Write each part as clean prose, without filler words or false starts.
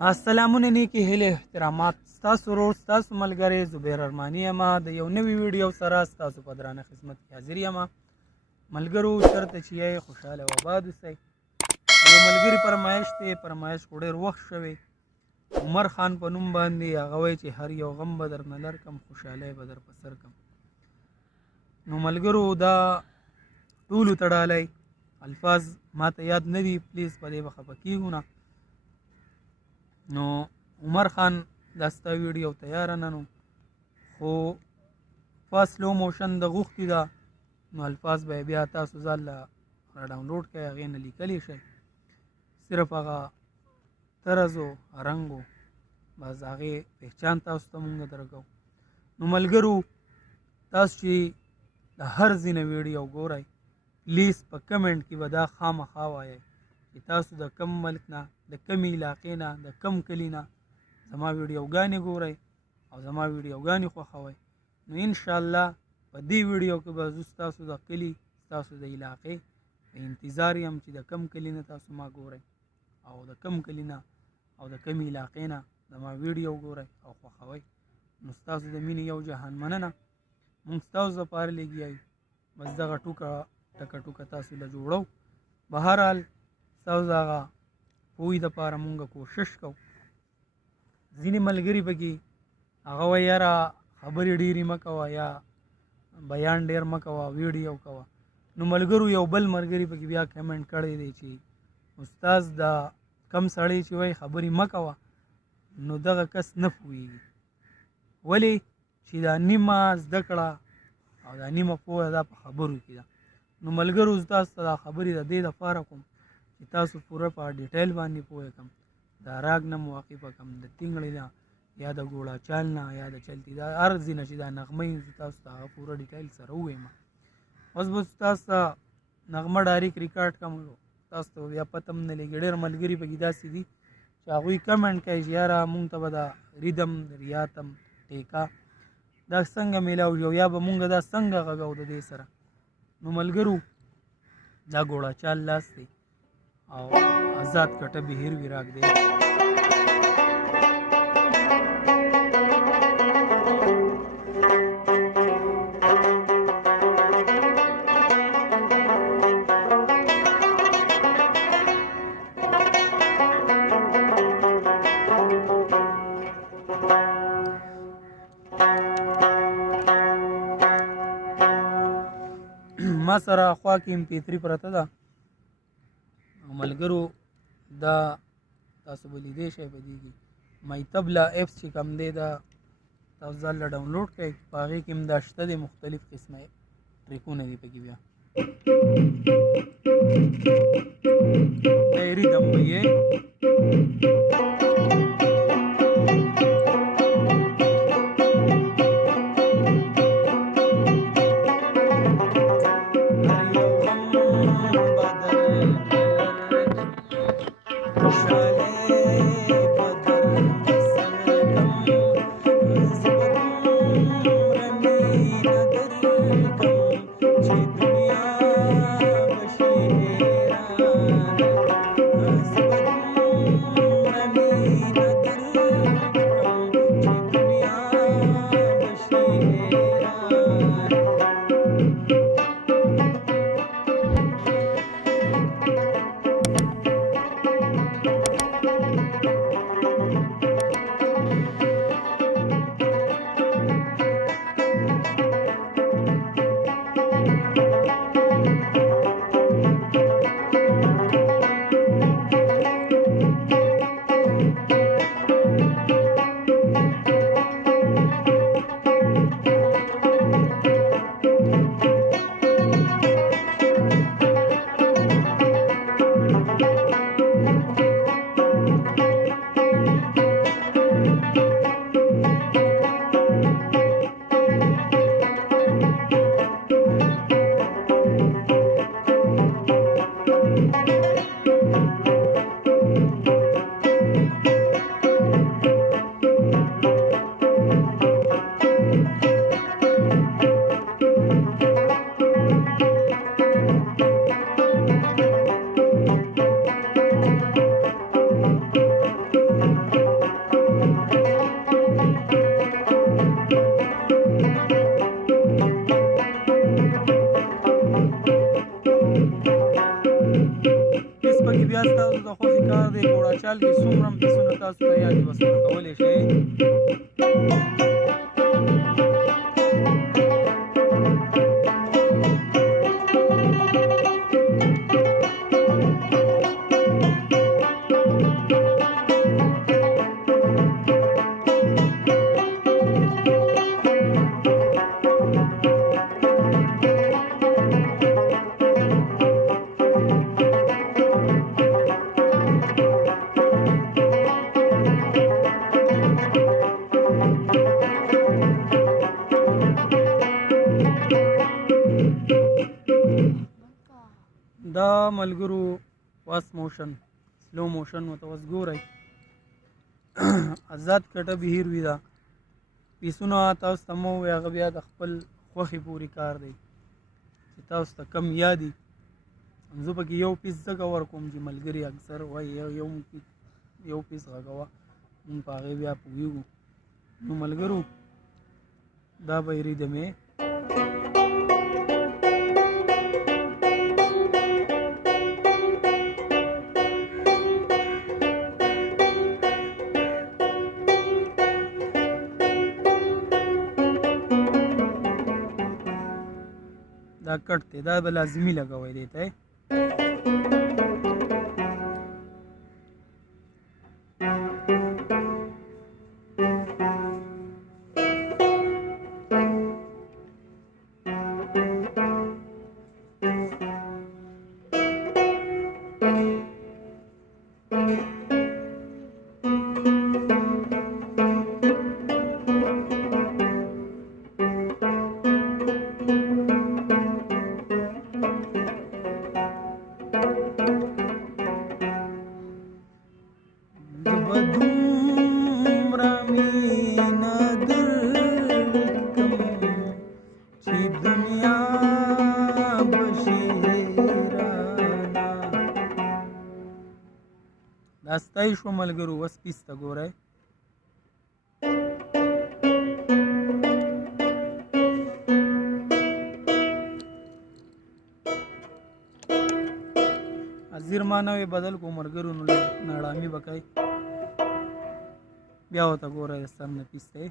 السلامونه نیکی هیله احترامات ستاسو ورور ستاسو ملګری زبیر ارماني یم د یو نوي ویډیو سره ستاسو په درانه خدمت کې حاضر یم ملګرو چېرته چې یې خوشحاله او آباد اوسئ یو ملګري فرمایش خو ډېر وخت شوی عمر خان په نوم باندې هغه وایي چې هر یو غم به درنه لر کم خوشحالۍ به در په سر کم نو ملګرو دا ټولو تړالی الفاظ ماته یاد نه دي پلیز په دې به خفه کېږو نه نو عمر خان دا ستا ویډیو تیاره نه نو خو فاست سلو موشن د غوښتي ده نو الفاظ به یې بیا تاسو ځان له را ډاونلوډ کړئ هغې نه لیکلی شئ صرف هغه طرز و رنګ و بس هغې پهچان تاسو ته مونږ درکوو نو ملګرو تاسو چې د هر ځای نه ویډیو ګورئ پلیز په کمنټ کې به دا خامخا وایئ چې تاسو د کم ملک نه د کمې علاقې نه د کم کلي نه زما ویډیوګانې ګورئ او زما ویډیوګانې خوښوئ نو انشاءالله په دې ویډیو کې به زه ستاسو د کلي ستاسو د علاقې په انتظار یم چې د کم کلي نه تاسو ما ګورئ او د کم کلي نه او د کمې علاقې نه زما ویډیو ګورئ او خوښوئ نو ستاسو د مینې یو جهان مننه مونږ ستاسو دپاره لګیا یو بس دغه ټوکه تاسو له جوړو بهرحال ستاسو د هغه پوهې دپاره مونږ کوشش کوو ځینې ملګري پکې هغه وایي یاره خبرې ډېرې مه کوه یا بیان ډېر مه کوه ویډیو کوه نو ملګرو یو بل ملګري پکې بیا کمنټ کړی دی چې استاز دا کم سړی چې وایي خبرې مه کوه نو دغه کس نه پوهېږي ولې چې دا نیمه زده کړه او دا نیمه پوهه دا په خبرو کې ده نو ملګرو زه تاسو ته دا خبرې د دې دپاره کوم چې تاسو پوره په ډیټیل باندې پوه کړم د راګ نه مواقفه کړم د تینګړې نه یا د ګوړه چال نه یا د چلتي دا هر ځای نه چې دا نغمه یي تاسو ته هغه پوره ډیټیل سره ووایم اوس به تاسو ته نغمه ډایرکټ ریکارډ کړم تاسو ته بیا پته هم نه لګي ډېر ملګري پکې داسې دي چې هغوی کمنټ کوي چې یاره مونږ ته به دا ریدم ریاتم ټیکا دا څنګه میلاو شو یا به مونږ دا څنګه غږو د دې سره نو ملګرو دا ګوړه چال لاس دی او آزاد کټه بهیر ویراګ دی ما سره خوا کې MP3 پرته ده ملګرو دا تاسو به لیدی شئ په دې کې مای طبله ایپس چې کوم دی دا تاسو ځان له ډاونلوډ کړئ په هغې کې هم دا شته دی مختلف قسمه ټریکونه دي پکې بیا دا ریدم به یې پکې بیا ستاسو د خوښې کار دی ګوړه چال کې څومره هم پیسونه تاسو ته یاد دي بس ورکولی شئ دا ملګرو واس موشن سلو موشن ورته اوس ګورئ آزاد کټه بهیر وي دا پیسونه تاسو ته مه ووایي هغه بیا د خپل خوښې پورې کار دی چې تاسو ته کم یادي زه پکې یو پیس ځکه ورکوم چې ملګري اکثر وایي یو پیس غږوه مونږ په هغې بیا پوهېږو نو ملګرو دا به یې ریدمې دا کټ دی دا به لازمي لګوئ دی ته دا ستای شو ملګرو اوس پیس ته ګورئ حاضر ما نوې بدل کو ملګرو نو نړامي به کوئ بیا ورته ګورئ د سر نه پیس دی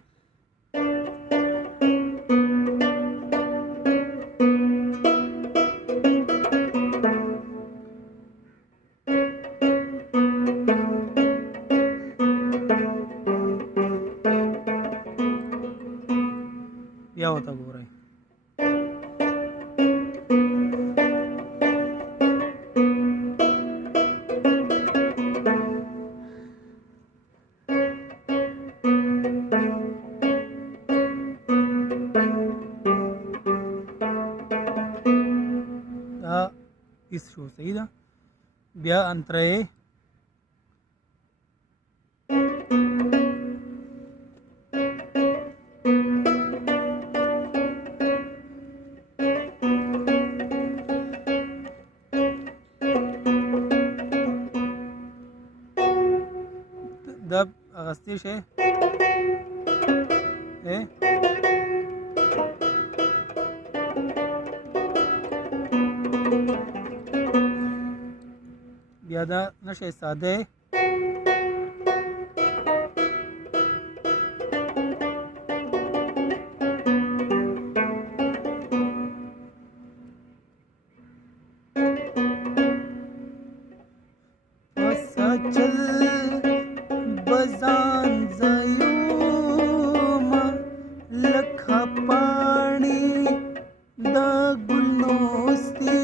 بیا ورته ګورئ دا پیس شو صحیح ده بیا انتره دا اغسطی شي بیا دا نشي ساده چل بزان زیوما لکھا پانی دا گلوستی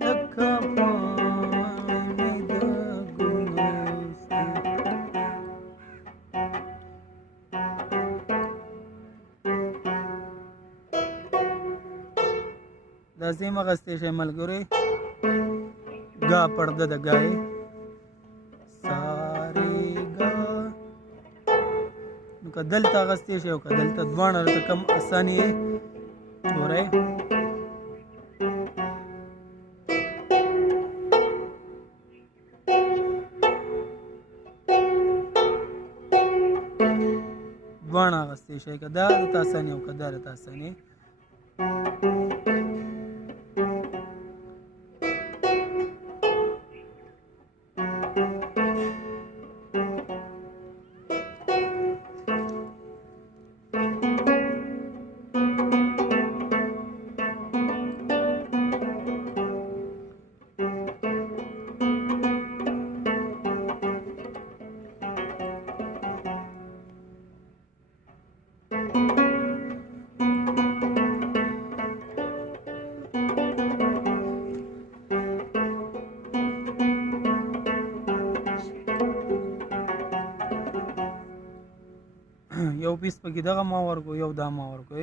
لکھا پانی دا گلوستی دا زیم اغسطی شای ملګری گا پرده دا گای که دلته اغستی شي او که دلته دواړه راته کم اساني یې ګورئ دواړه اغستی شي که دا راته اساني او که دا راته اساني یو پیس پکې دغه ما ورکو یو دا ما ورکو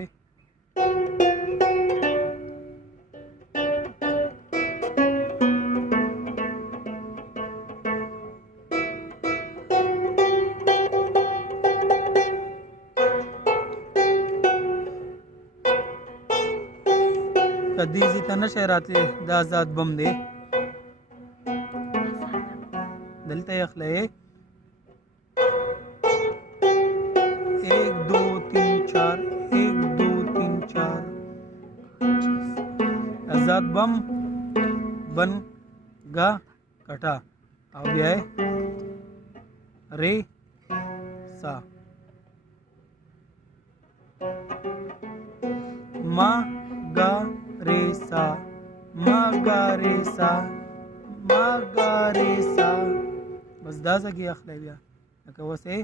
کدیزی ته نشی راتلی دا آزاد بم دی دلته یې اخلی 1 2 3 4 1 2 3 4 آزاد بم بن گا کټا او بیا یې ری سا ما گا ری سا ما گا ری سا ما گا ری سا بس دا ځکه اخلی بیا لکه اوس یې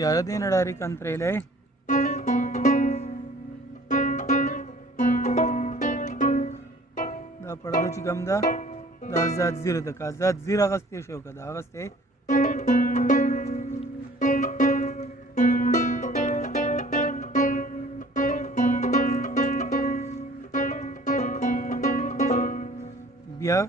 بیا دې نه ډایرکټ انترېلی دا پرده چې کوم ده د آزاد زیره ده که آزاد زیر اغوستی شي او که دا اغوستی بیا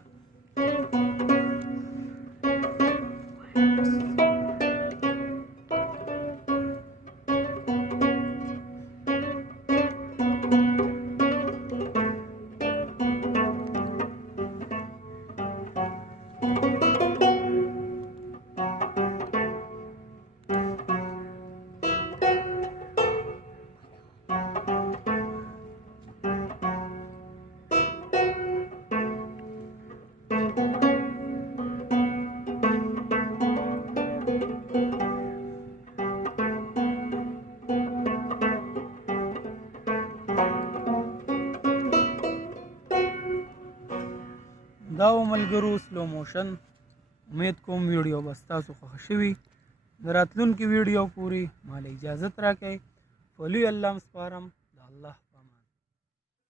دا و ملګرو سلو موشن امید کوم ویډیو به ستاسو خوښه شوي د راتلونکي ویډیو پورې ماله اجازت راکئ په لوی الله م سپارم